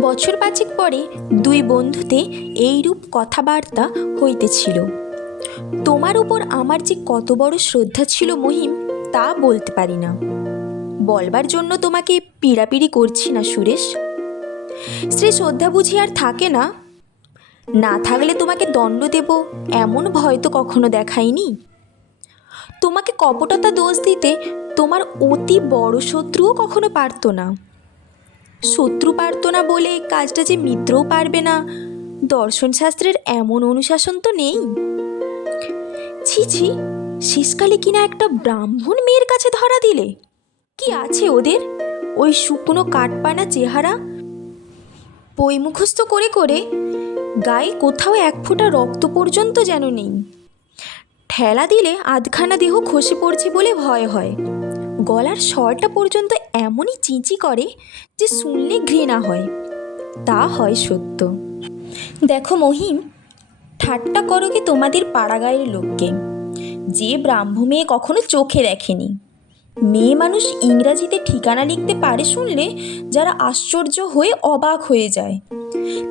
বছর পাঁচেক পরে দুই বন্ধুতে এইরূপ কথাবার্তা হইতেছিল। তোমার উপর আমার যে কত বড় শ্রদ্ধা ছিল মহিম, তা বলতে পারি না। বলবার জন্য তোমাকে পীড়াপিড়ি করছি না, সুরেশ। শ্রী শ্রদ্ধা বুঝি আর থাকে না। না থাকলে তোমাকে দণ্ড দেব, এমন ভয় তো কখনো দেখাইনি। তোমাকে কপটতা দোষ দিতে তোমার অতি বড় শত্রুও কখনো পারতো না। শত্রু পারতো না বলে কাজটা যে মিত্রও পারবে না। দর্শনশাস্ত্রের এমন অনুশাসন তো নেই। ছি ছি, শেষকালে কিনা একটা ব্রাহ্মণ মেয়ের কাছে ধরা দিলে। কি আছে ওদের? ওই শুকনো কাঠপানা চেহারা? বই মুখস্থ করে করে গায়ে কোথাও এক ফোঁটা রক্ত পর্যন্ত যেন নেই। ঠেলা দিলে আধখানা দেহ খসে পড়ছে বলে ভয় হয়। গলার স্বরটা পর্যন্ত এমনই চিঁচি করে যে শুনলে ঘৃণা হয়। তা হয় সত্য। দেখো মহিম, ঠাট্টা করো কি তোমাদের পাড়াগাঁয়ের লোককে। যে ব্রাহ্ম মেয়ে কখনো চোখে দেখেনি। মেয়ে মানুষ ইংরাজিতে ঠিকানা লিখতে পারে শুনলে যারা আশ্চর্য হয়ে অবাক হয়ে যায়।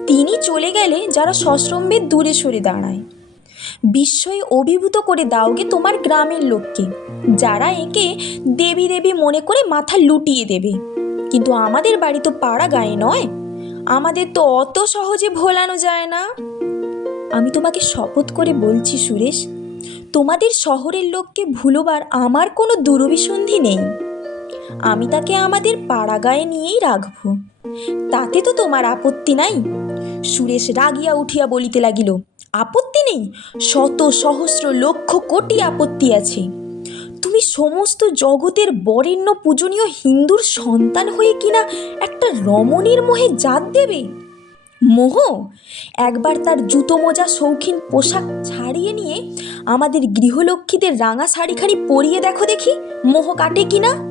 তিনি চলে গেলে যারা সশ্রম্ভে দূরে সরে দাঁড়ায়। বিস্ময়ে অভিভূত করে দাওগে তোমার গ্রামের লোককে। যারা একে দেবী দেবী মনে করে মাথা লুটিয়ে দেবে। কিন্তু আমাদের বাড়ি তো পাড়া গায়ে নয়। আমাদের তো অত সহজে ভোলানো যায় না। আমি তোমাকে শপথ করে বলছি, সুরেশ, তোমাদের শহরের লোককে ভুলোবার আমার কোনো দুরভিসন্ধি নেই। আমি তাকে আমাদের পাড়া গায়ে নিয়েই রাখব। তাতে তো তোমার আপত্তি নাই। সুরেশ রাগিয়া উঠিয়া বলিতে লাগিল, আপত্তি নেই? শত সহস্র লক্ষ কোটি আপত্তি আছে। তুমি সমস্ত জগতের বরেণ্য পূজনীয় হিন্দুর সন্তান হয়ে কিনা একটা রমণীর মোহে জাত দেবে? মোহ, একবার তার জুতো মোজা শৌখিন পোশাক ছাড়িয়ে নিয়ে আমাদের গৃহলক্ষ্মীদের রাঙা শাড়িখানি পরিয়ে দেখো দেখি, মোহ কাটে কিনা?